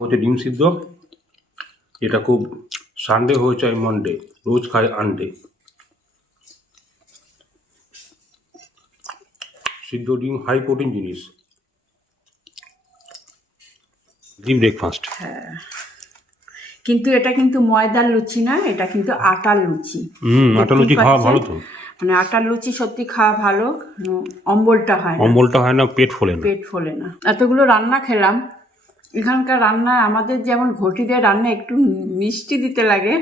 হচ্ছে ডিম সিদ্ধ। এটা খুব সানডে হয়ে চাই মন্ডে রোজ খাই আনডে সিদ্ধ ডিম হাই প্রোটিন জিনিস। ডিম ব্রেকফাস্ট কিন্তু এটা কিন্তু ময়দার লুচি না এটা কিন্তু আটার লুচি। হুম আটার লুচি খাওয়া ভালো তো। মানে আটার লুচি সত্যি খাওয়া ভালো অম্বলটা হয় না। অম্বলটা হয় না পেট ফোলে না। পেট ফোলে না। এতগুলো রান্না খেলাম এখানকার রান্না আমাদের যেমন ঘটি দিয়ে রান্না একটু মিষ্টি দিতে লাগে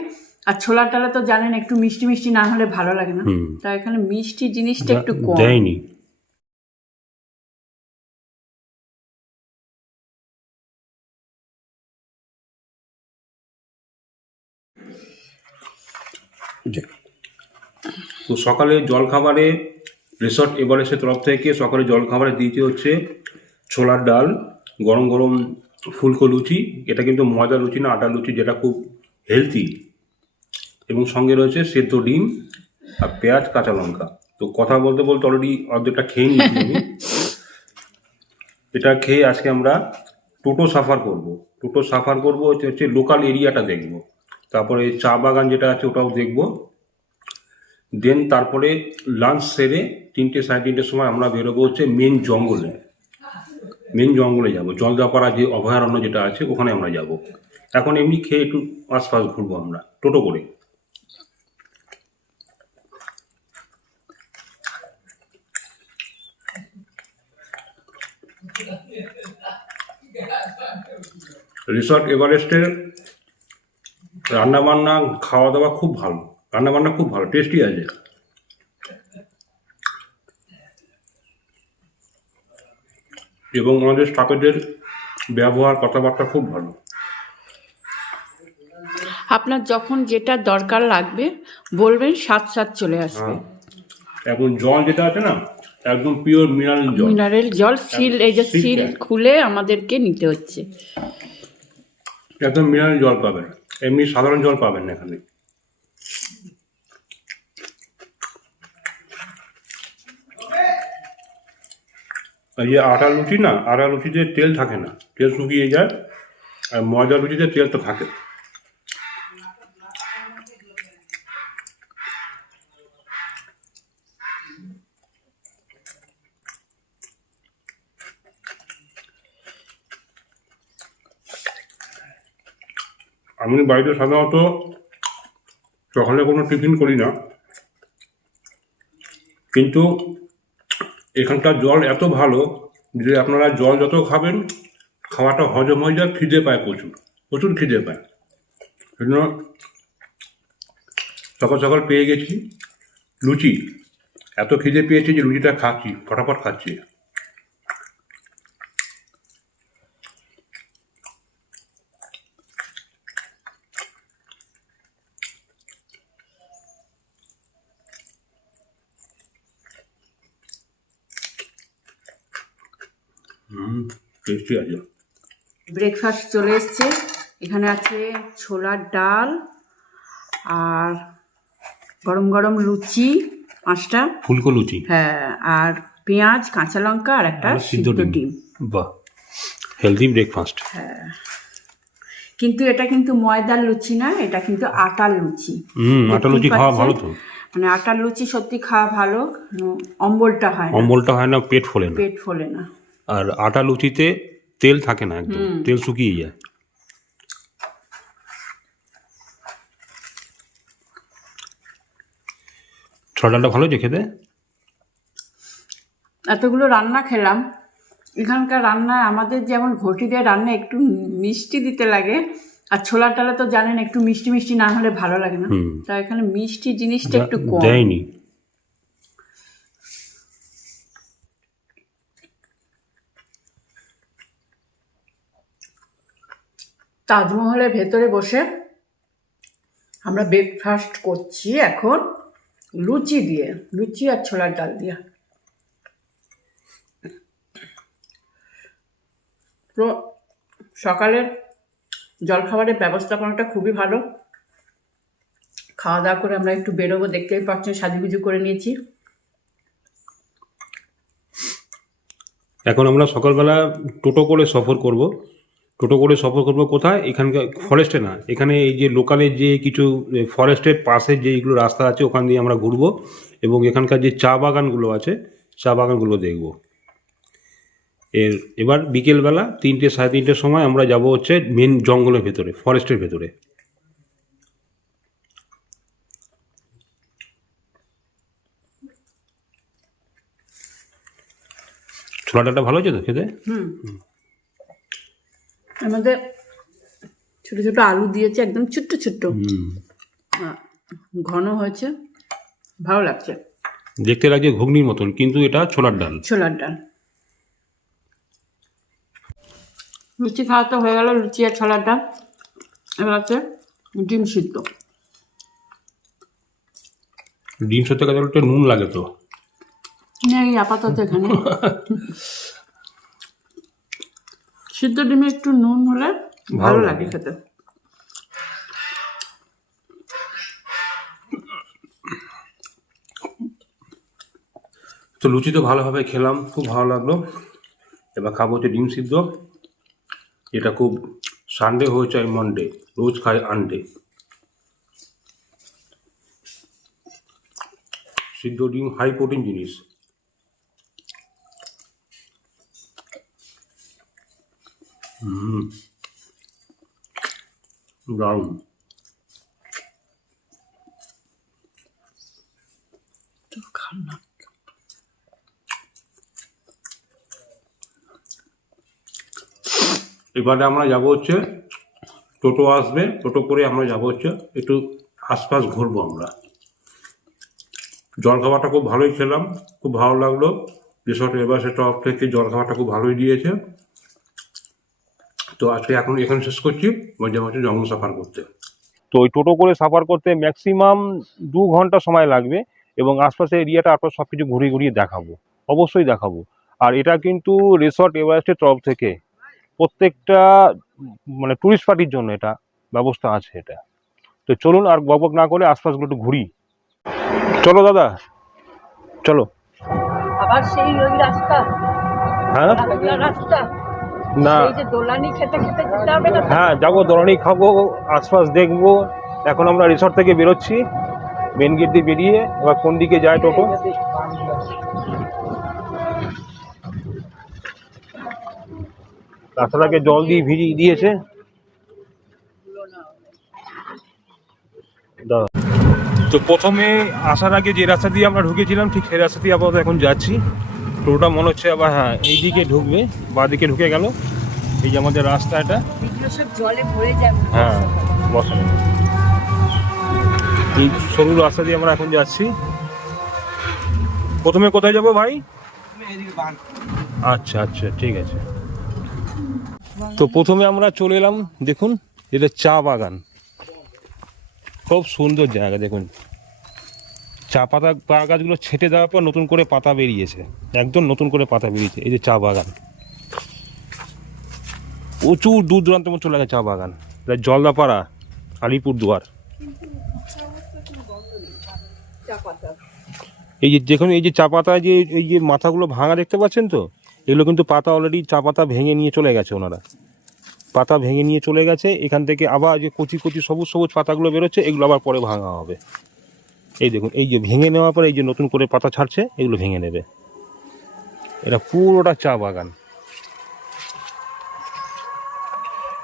আর ছোলা টালা তো জানেন একটু মিষ্টি মিষ্টি না হলে ভালো লাগে না। তা এখানে মিষ্টি জিনিসটা একটু কম। দেয়নি। তো সকালে জলখাবারে রিসর্ট এভারেস্টের তরফ থেকে সকালে জলখাবারে দিয়েছে হচ্ছে ছোলার ডাল গরম গরম ফুলকো লুচি, এটা কিন্তু ময়দা লুচি না আটা লুচি, যেটা খুব হেলদি এবং সঙ্গে রয়েছে সেদ্ধ ডিম আর পেঁয়াজ, কাঁচা লঙ্কা। তো কথা বলতে বলতে অলরেডি অর্ধেকটা খেয়ে নিয়েছি আমি। এটা খেয়ে আজকে আমরা টোটো সাফার করব। টোটো সাফার করব, হচ্ছে হচ্ছে লোকাল এরিয়াটা দেখব। তারপরে চা বাগান যেটা আছে, ওটাও দেখব। দেন তারপরে লাঞ্চ সেরে তিনটে সাড়ে তিনটের সময় আমরা বেরোবো হচ্ছে মেন জঙ্গলে। মেন জঙ্গলে যাব। জলদাপাড়া যে অভয়ারণ্য যেটা আছে, ওখানে আমরা যাব। এখন এমনি খেয়ে একটু আশপাশ ঘুরবো আমরা। টোটো করে। রিসর্ট এভারেস্টের রান্নাবান্না, খাওয়া দাওয়া খুব ভালো। রান্নাবান্না খুব ভালো টেস্টি আছে। এবং আমাদের স্টাফেদের ব্যবহার কথাবার্তা খুব ভালো। আপনার যখন যেটা দরকার লাগবে বলবেন সাত সাত চলে আসবে। হ্যাঁ। এখন জল যেটা আছে না একদম পিওর মিনারেল জল। মিনারেল জল সিল এই যে সিল খুলে আমাদেরকে নিতে হচ্ছে। একদম মিনারেল জল পাবেন। এমনি সাধারণ জল পাবেন না এখানে। এই আটা লুচি না আটা লুচিতে তেল থাকে না। তেল শুকিয়ে যায়, আর ময়দা লুচিতে তেল তো থাকে। আমি বাড়িতে সাধারণত সকালে কোনো টিফিন করি না। কিন্তু এখানকার জল এত ভালো যে আপনারা জল যত খাবেন, খাওয়াটা হজম হয়ে যায়, খিদে পায় প্রচুর প্রচুর খিদে পায়। এজন্য জন্য সকাল সকাল পেয়ে গেছি। লুচি, এত খিদে পেয়েছি যে লুচিটা খাচ্ছি, ফটাফট খাচ্ছি। হুম টেস্টি আছে। ব্রেকফাস্ট চলে এসছে। এখানে আছে ছোলার ডাল আর গরম গরম লুচি পাঁচটা। ফুলকো লুচি। হ্যাঁ আর পেঁয়াজ কাঁচা লঙ্কা আর একটা সিদ্ধ ডিম। বাহ হেলদি ব্রেকফাস্ট হ্যাঁ। কিন্তু এটা কিন্তু ময়দার লুচি না এটা কিন্তু আটার লুচি। হুম আটা লুচি খাওয়া ভালো তো। মানে আটার লুচি সত্যি খাওয়া ভালো অম্বলটা হয় অম্বলটা হয় না পেট ফোলে না। পেট ফোলে না। আর আটা লুচিতে তেল থাকে না একদম তেল শুকিয়ে যায়। ছোলা ডালটা ভালো যে খেতে? এতগুলো রান্না খেলাম। এখানকার রান্না আমাদের যেমন ঘটি দিয়ে রান্না একটু মিষ্টি দিতে লাগে আর ছোলা টালা তো জানেন একটু মিষ্টি মিষ্টি না হলে ভালো লাগে না। তা এখানে মিষ্টি জিনিসটা একটু কম। দেয়নি। তাজমহলের ভেতরে বসে আমরা ব্রেকফাস্ট করছি এখন লুচি দিয়ে, লুচি আর ছোলার ডাল দিয়ে। তো সকালের জলখাবারের ব্যবস্থাপনাটা খুবই ভালো। খাওয়া দাওয়া করে আমরা একটু বেরোবো, দেখতেই পাচ্ছেন সাজুগুজু করে নিয়েছি। এখন আমরা সকালবেলা টোটো করে সফর করব। টোটো করে সফর করব কোথায়? এখানকার ফরেস্টে না। এখানে এই যে লোকালের যে কিছু ফরেস্টের পাশে যেইগুলো রাস্তা আছে ওখান দিয়ে আমরা ঘুরবো এবং এখানকার যে চা বাগানগুলো আছে চা বাগানগুলো দেখব। এর এবার বিকেলবেলা তিনটে সাড়ে তিনটের সময় আমরা যাব হচ্ছে মেন জঙ্গলের ভেতরে ফরেস্টের ভেতরে। ছোলা ডালটা ভালো হচ্ছে তো খেতে? হুম। আমাদের ছোট ছোট আলু দিয়েছে একদম ছোট্ট ছোট্ট। ঘন হয়েছে ভালো লাগছে। দেখতে লাগছে ঘুগনির মতন কিন্তু এটা ছোলার ডাল। ছোলার ডাল। লুচি খাওয়া তো হয়ে গেল লুচি আর ছোলার ডাল। এবার আছে ডিম সিদ্ধ। ডিম কথা বলতে নুন লাগে তো। নেই আপাতত এখানে। সিদ্ধ ডিমে একটু নুন হলে ভালো লাগে। খেতে। তো লুচি তো ভালোভাবে খেলাম খুব ভালো লাগল। এবার খাব হচ্ছে ডিম সিদ্ধ এটা খুব সানডে হয়ে চাই মন্ডে রোজ খাই আনডে সিদ্ধ ডিম হাই প্রোটিন জিনিস। দারুণ এবারে আমরা যাব হচ্ছে, টোটো আসবে, টোটো করে আমরা যাব হচ্ছে, একটু আশপাশ ঘুরবো আমরা। জলখাবারটা খুব ভালোই খেলাম, খুব ভালো লাগল। রিসর্ট এবার সেটা থেকে জলখাবারটা খুব ভালোই দিয়েছে। তো আজকে এখন এখানে শেষ করছি। হচ্ছে জঙ্গল সাফার করতে। তো ওই টোটো করে সাফার করতে ম্যাক্সিমাম দু ঘণ্টা সময় লাগবে এবং আশপাশের এরিয়াটা আপনার সব কিছু ঘুরিয়ে ঘুরিয়ে দেখাবো। অবশ্যই দেখাবো। আর এটা কিন্তু রিসর্ট এভারেস্টের তরফ থেকে। প্রত্যেকটা মানে টুরিস্ট পার্টির জন্য এটা ব্যবস্থা আছে এটা। তো চলুন আর বকবক না করে আশপাশগুলো একটু ঘুরি। চলো দাদা চলো। আবার সেই ওই রাস্তা। হ্যাঁ? রাস্তা। না। এই যে দোলানি খেতে খেতে যেতে হবে না হ্যাঁ যাব দরানি খাব আশপাশ দেখব। এখন আমরা রিসর্ট থেকে বেরোচ্ছি। মেন গেট দিয়ে বেরিয়ে এবার কোন দিকে যায় টোটো? রাস্তাটাকে জল দিয়ে ভিজিয়ে দিয়েছে। তো প্রথমে আসার আগে যে রাস্তা দিয়ে আমরা ঢুকেছিলাম ঠিক সেই রাস্তা দিয়ে আপাতত এখন যাচ্ছি। টোটোটা মনে হচ্ছে আবার হ্যাঁ এই দিকে ঢুকবে বা দিকে ঢুকে গেল। এই যে আমাদের রাস্তা এটা। হ্যাঁ বসানো এই সরু রাস্তা দিয়ে আমরা এখন যাচ্ছি। প্রথমে কোথায় যাব ভাই? আচ্ছা আচ্ছা ঠিক আছে। তো প্রথমে আমরা চলে এলাম দেখুন এটা চা বাগান। খুব সুন্দর জায়গা দেখুন। চা পাতা গাছগুলো ছেটে দেওয়ার পর নতুন করে পাতা বেরিয়েছে। একদম নতুন করে পাতা বেরিয়েছে, এই যে চা বাগান। প্রচুর দূর দূরান্ত মতো চলে গেছে চা বাগান। এটা জলদাপাড়া, আলিপুরদুয়ার। এই যে দেখুন, এই যে চা পাতা যে, এই যে মাথাগুলো ভাঙা দেখতে পাচ্ছেন তো? এগুলো কিন্তু পাতা অলরেডি চা পাতা ভেঙে নিয়ে চলে গেছে ওনারা। পাতা ভেঙে নিয়ে চলে গেছে, এখান থেকে আবার যে কচি কচি সবুজ সবুজ পাতাগুলো বেরোচ্ছে, এগুলো আবার পরে ভাঙা হবে। এই দেখুন, এই যে ভেঙে নেওয়ার পরে এই যে নতুন করে পাতা ছাড়ছে, এগুলো ভেঙে নেবে। এটা পুরোটা চা বাগান।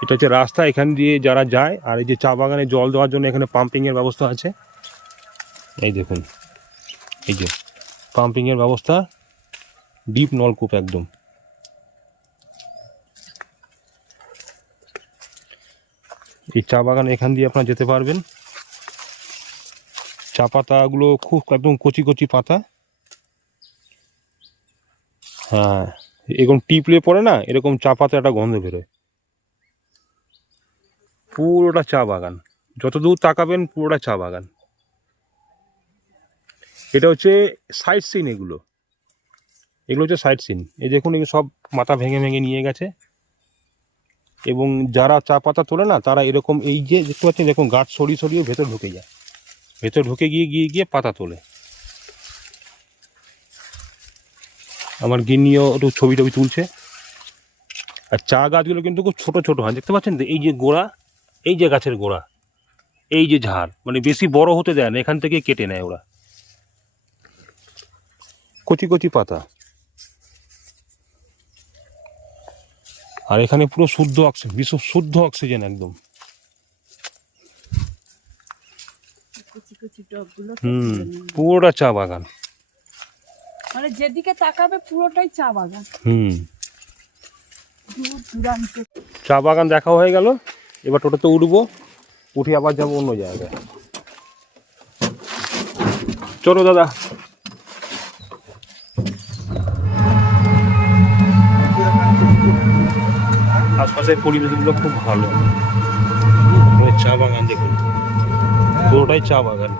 এটা হচ্ছে রাস্তা এখান দিয়ে যারা যায়, আর এই যে চা বাগানে জল দেওয়ার জন্য এখানে পাম্পিংয়ের ব্যবস্থা আছে। এই দেখুন, এই যে পাম্পিংয়ের ব্যবস্থা ডিপ নলকূপ একদম। এই চা বাগান এখান দিয়ে আপনারা যেতে পারবেন। চা পাতাগুলো খুব একদম কচি কচি পাতা। হ্যাঁ এরকম টিপলে পড়ে না, এরকম চা পাতা একটা গন্ধ বেরোয়। পুরোটা চা বাগান। যত দূর তাকাবেন, পুরোটা চা বাগান। এটা হচ্ছে সাইড সিন এগুলো। এগুলো হচ্ছে সাইড সিন এই দেখুন, এগুলো সব মাথা ভেঙে ভেঙে নিয়ে গেছে। এবং যারা চা পাতা তোলে না, তারা এরকম এই যে, দেখতে পাচ্ছেন, দেখুন, গাছ সরিয়ে সরিয়ে ভেতর ঢুকে যায়। ভেতর ঢুকে গিয়ে গিয়ে গিয়ে পাতা তোলে। আমার গিন্নিও একটু ছবি টবি তুলছে। আর চা গাছগুলো কিন্তু খুব ছোটো ছোটো হয়। দেখতে পাচ্ছেন? এই যে গোড়া, এই যে গাছের গোড়া, এই যে ঝাড় মানে বেশি বড় হতে দেয় না, এখান থেকে কেটে নেয় ওরা। কচি কচি পাতা। আর এখানে পুরো শুদ্ধ অক্সিজেন বিশ্ব শুদ্ধ অক্সিজেন একদম। কুচি কুচি টবগুলো হুম পুরোটা চা বাগান। মানে যেদিকে তাকাবে পুরোটাই চা বাগান। হুম। চা বাগান দেখা হয়ে গেল এবার টোটোতে উঠবো উঠে আবার যাব অন্য জায়গায়। চলো দাদা। আশপাশের পরিবেশগুলো খুব ভালো। চা বাগান দেখুন। পুরোটাই চা বাগান।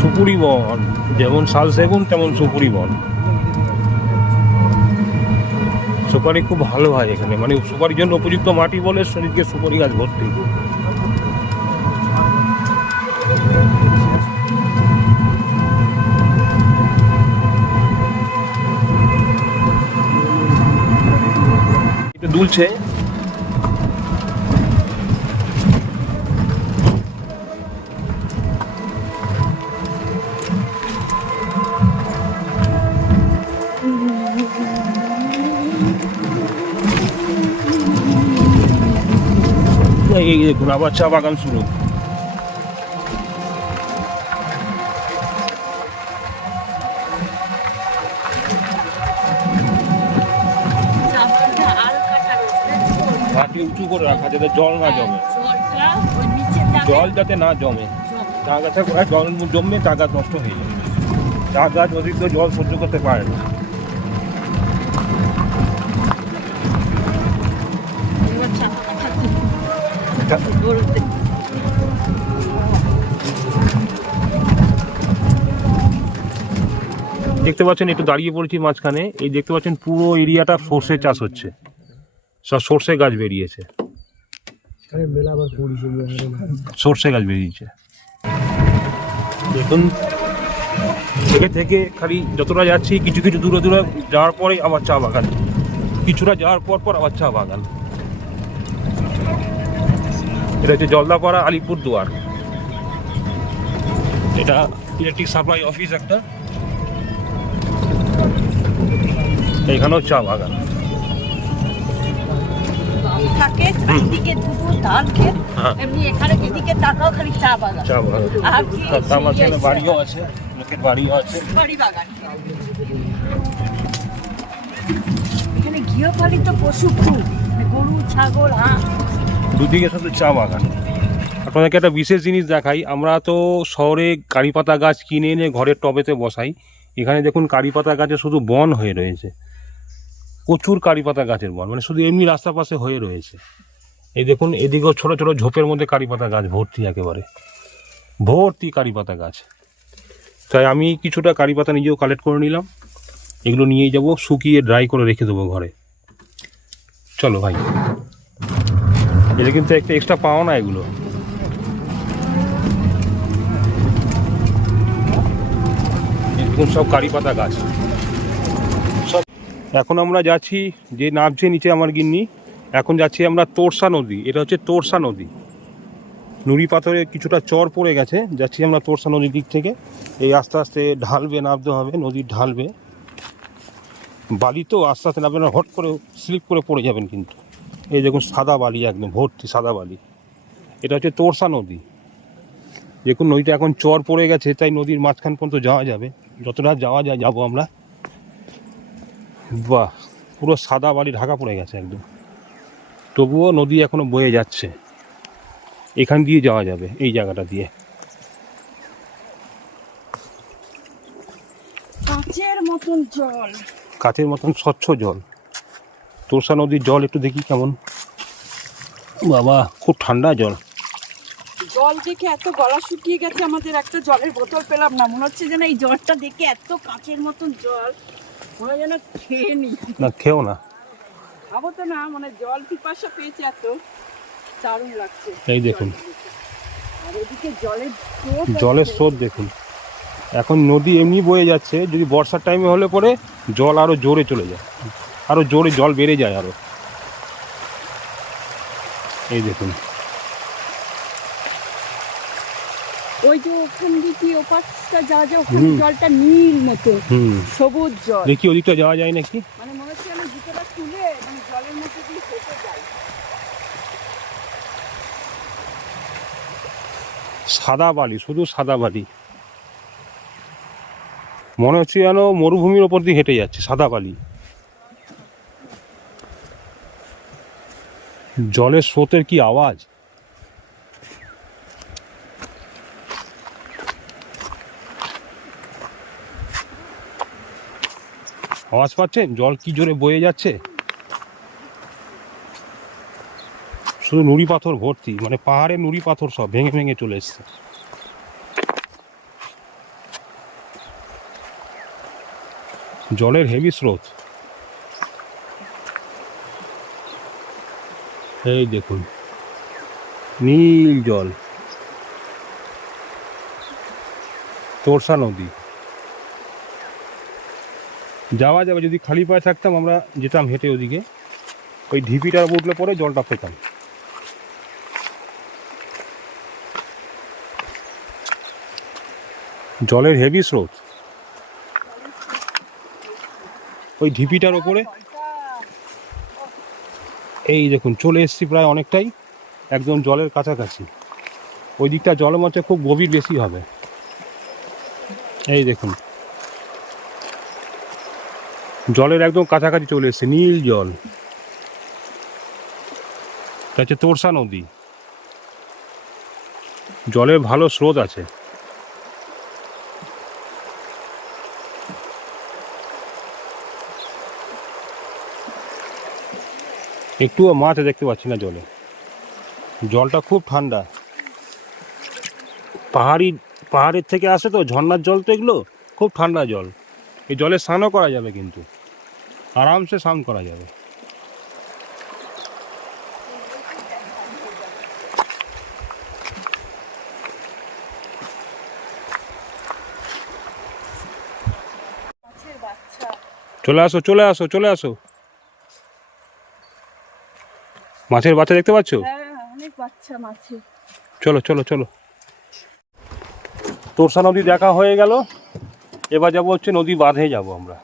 সুপুরি বন যেমন শাল সেগুন, তেমন সুপুরি বন সুপারি খুব ভালো হয় এখানে। মানে সুপারির জন্য উপযুক্ত মাটি বলে শরীরকে সুপারি গাছ ভর্তি দুলছে। এই দেখুন আবার চা বাগান শুরু। রাখা যাতে জল না জমে। যাবে। জল যাতে না জমে। চা গোড়ায় জল জমলে চা গাছ নষ্ট হয়ে যাবে। চা গাছ অতিরিক্ত জল সহ্য করতে পারে না। দেখতে পাচ্ছেন একটু দাঁড়িয়ে পড়েছি মাঝখানে। এই দেখতে পাচ্ছেন পুরো এরিয়াটা সর্ষে চাষ হচ্ছে। সব সর্ষে গাছ বেরিয়েছে। সর্ষে গাছ বেরিয়েছে। দেখুন থেকে থেকে খালি যতটা যাচ্ছি কিছু কিছু দূরে দূরে যাওয়ার পরে আবার চা বাগান। কিছুটা যাওয়ার পর পর আবার চা বাগান। এটা হচ্ছে জলদাপাড়া আলিপুর দুয়ার। এটা ইলেকট্রিক সাপ্লাই অফিস একটা। এখানেও চা বাগান। থাকে চারিদিকে দুটো ধান ক্ষেত হ্যাঁ। এমনি এখানে যেদিকে তাকাও খালি চা বাগান। চা বাগান। আর কি তার তার বাড়িও আছে লোকের বাড়িও আছে। বাড়ি বাগান। এখানে গৃহপালিত পশু খুব মানে গরু ছাগল হাঁস। দুদিকে শুধু চা বাগান। আপনাদেরকে একটা বিশেষ জিনিস দেখাই আমরা তো শহরে কারি পাতা গাছ কিনে এনে ঘরের টবেতে বসাই। এখানে দেখুন কারি পাতা গাছে শুধু বন হয়ে রয়েছে। প্রচুর কারি পাতা গাছের বন মানে শুধু এমনি রাস্তার পাশে হয়ে রয়েছে। এই দেখুন, এদিকেও ছোট ছোট ঝোপের মধ্যে কারি পাতা গাছ ভর্তি একেবারে। ভর্তি কারি পাতা গাছ। তাই আমি কিছুটা কারি পাতা নিজেও কালেক্ট করে নিলাম। এগুলো নিয়েই যাব, শুকিয়ে ড্রাই করে রেখে দেবো ঘরে। চলো ভাই। এটা কিন্তু একটা এক্সট্রা পাওয়া না এগুলো সব কারি পাতা গাছ। এখন আমরা যাচ্ছি যে নামছে নিচে আমার গিন্নি, এখন যাচ্ছি আমরা তোরসা নদী, এটা হচ্ছে তোরসা নদী। নুড়ি পাথরে কিছুটা চর পড়ে গেছে, যাচ্ছি আমরা তোরসা নদীর দিক থেকে। এই আস্তে আস্তে ঢালবে, নামতে হবে নদীর ঢালবে। বালি তো আস্তে আস্তে নামবে না, হট করে স্লিপ করে পড়ে যাবেন কিন্তু। এই দেখুন সাদা বালি একদম, ভর্তি সাদা বালি। এটা হচ্ছে তোরসা নদী। দেখুন নদীটা এখন চর পড়ে গেছে, তাই নদীর মাঝখান পর্যন্ত যাওয়া যাবে। যতটা যাওয়া যায়, যাব আমরা। বাহ পুরো সাদা বালি ঢাকা পড়ে গেছে একদম। তবুও নদী এখনও বয়ে যাচ্ছে। এখান দিয়ে যাওয়া যাবে এই জায়গাটা দিয়ে। কাঁচের মতন জল। কাঠের মতন স্বচ্ছ জল। তোরসা নদীর জল একটু দেখি কেমন। বাবা খুব ঠান্ডা জল। জল দেখে এত গলা শুকিয়ে গেছে আমাদের একটা জলের বোতল পেলাম না। মনে হচ্ছে যেন এই জলটা দেখে এত কাঁচের মতন জল। মনে যেন খেয়ে নি। না খেও না। খাব তো না মানে জল পিপাসা পেয়েছে এত। দারুণ লাগছে। এই দেখুন। আর জলের স্রোত জলের স্রোত দেখুন। এখন নদী এমনি বয়ে যাচ্ছে যদি বর্ষার টাইমে হলে পরে জল আরও জোরে চলে যায়। আরও জোরে জল বেড়ে যায় আরও। এই দেখুন। ওই যে ওখান দিকে ওপাশটা যা যা হুম। জলটা নীল মতো সবুজ জল। দেখি ওদিকটা যাওয়া যায় নাকি? মানে মনে হচ্ছে আমি জুতোটা তুলে মানে জলের মধ্যে দিয়ে হেঁটে যাই সাদা বালি শুধু সাদা বালি। মনে হচ্ছে যেন মরুভূমির ওপর দিয়ে হেঁটে যাচ্ছে সাদা বালি। জলের স্রোতের কি আওয়াজ? আওয়াজ পাচ্ছেন? জল কি জোরে বয়ে যাচ্ছে? শুধু নুড়ি পাথর ভর্তি মানে পাহাড়ে নুড়ি পাথর সব ভেঙে ভেঙে চলে এসছে। জলের হেভি স্রোত। এই দেখুন, নীল জল। তোরসা নদী। যাওয়া যাবে, যদি খালি পায়ে থাকতাম আমরা যেতাম হেঁটে ওদিকে। ওই ঢিপিটার উপর উঠলে পরে জলটা পেতাম। জলের হেভি স্রোত। ওই ঢিপিটার ওপরে। এই দেখুন, চলে এসছি প্রায় অনেকটাই, একদম জলের কাছাকাছি। ওই দিকটা জলের মধ্যে খুব গভীর বেশি হবে। এই দেখুন। জলের একদম কাছাকাছি চলে এসছে নীল জল। হচ্ছে তোরসা নদী। জলের ভালো স্রোত আছে। একটুও মাছ দেখতে পাচ্ছি না জলে। জলটা খুব ঠান্ডা। পাহাড়ি পাহাড়ের থেকে আসে তো ঝর্ণার জল তো এগুলো খুব ঠান্ডা জল। এই জলে স্নানও করা যাবে কিন্তু। আরামসে স্নান করা যাবে। চলে আসো চলে আসো চলে আসো। মাছের বাচ্চা দেখতে পাচ্ছ? চলো চলো চলো। তোরসা নদী দেখা হয়ে গেল। এবার যাব হচ্ছে নদী বাঁধে যাব আমরা।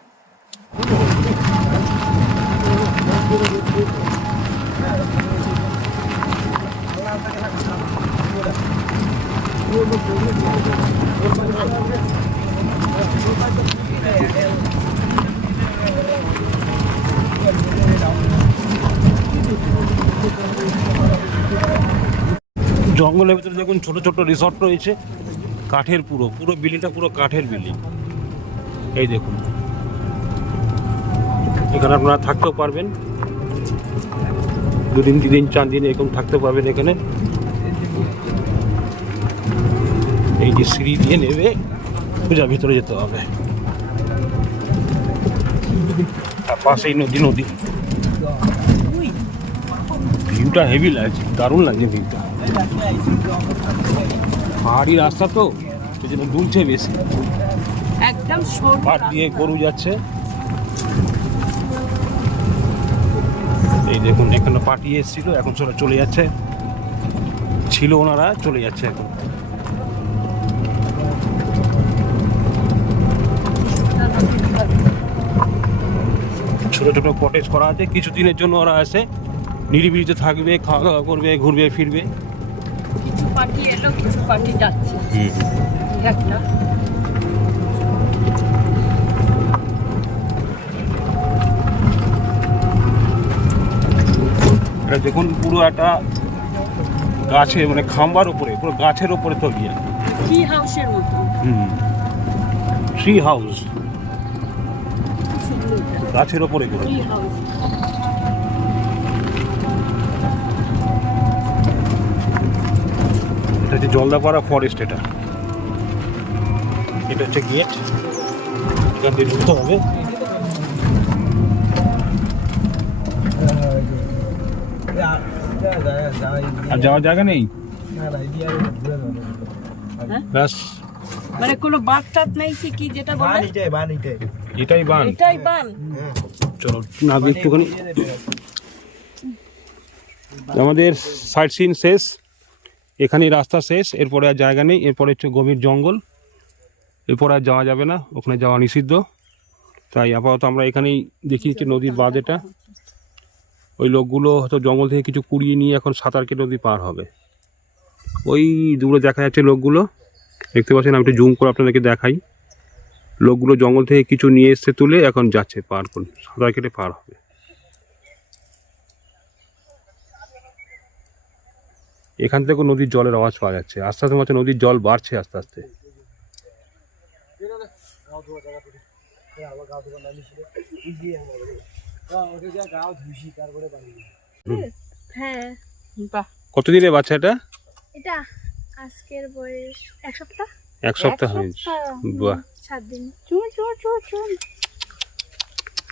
জঙ্গলের ভিতরে দেখুন ছোট ছোট রিসর্ট রয়েছে। কাঠের পুরো পুরো বিল্ডিংটা পুরো কাঠের বিল্ডিং। এই দেখুন। এখানে আপনারা থাকতেও পারবেন। দুদিন তিন দিন চার দিন এরকম থাকতে পারবেন এখানে এই যে সিঁড়ি দিয়ে নেবে সোজা ভিতরে যেতে হবে। আর পাশেই নদী নদী। ভিউটা হেভি লাগছে দারুণ লাগছে ভিউটা। পাহাড়ি রাস্তা তো সেই জন্য দুলছে বেশি। একদম পাট দিয়ে গরু যাচ্ছে। এই দেখুন এখানে পার্টি এসেছিল এখন সেটা চলে যাচ্ছে। ছিল ওনারা চলে যাচ্ছে এখন। ছোট ছোটো কটেজ করা আছে। কিছুদিনের জন্য ওরা আসে। নিরিবিলিতে থাকবে খাওয়া দাওয়া করবে ঘুরবে ফিরবে। কিছু পার্টি এলো কিছু পার্টি যাচ্ছে। একটা। এটা দেখুন পুরো একটা গাছে মানে খাম্বার উপরে পুরো গাছের উপরে তৈরি। টি হাউসের মতো। হুম। ট্রি হাউস গাছের ওপরে করে এটা হচ্ছে জলদাপাড়া ফরেস্ট এটা। এটা হচ্ছে গেট এখান দিয়ে ঢুকতে হবে। আর যাওয়ার জায়গা নেই? ব্যাস। মানে কোনো বাদ টাত নেই কি যেটা বলে এটাই বান। এটাই বান। চলো না একটুখানি। আমাদের সাইট সিন শেষ এখানেই রাস্তা শেষ এরপরে আর জায়গা নেই এরপরে হচ্ছে গভীর জঙ্গল। এরপরে আর যাওয়া যাবে না ওখানে যাওয়া নিষিদ্ধ। তাই আপাতত আমরা এখানেই দেখি হচ্ছে নদীর বাঁধ এটা। ওই লোকগুলো হয়তো জঙ্গল থেকে কিছু কুড়িয়ে নিয়ে এখন সাঁতার কেটে নদী পার হবে। ওই দূরে দেখা যাচ্ছে লোকগুলো। দেখতে পাচ্ছেন আমি একটু জুম করে আপনাদেরকে দেখাই। লোকগুলো জঙ্গল থেকে কিছু নিয়ে এসে তুলে এখন যাচ্ছে পার করে সাঁতার কেটে পার হবে। এখান থেকে নদীর জলের আওয়াজ পাওয়া যাচ্ছে। আস্তে আস্তে হচ্ছে নদীর জল বাড়ছে আস্তে আস্তে। হ্যাঁ। বাহ। কতদিনের বাচ্চা এটা এটা আজকের বয়স। এক সপ্তাহ? এক সপ্তাহ। বাহ। সাত দিন চুন চুন চুন চুন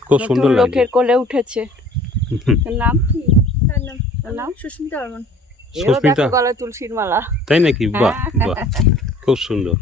খুব সুন্দর লোকের কোলে উঠেছে। তোর নাম কি? তার নাম তার নাম? সুস্মিতা বর্মন। সুস্মিতা। গলায় তুলসীর মালা। তাই নাকি? বাহ বাহ। খুব সুন্দর।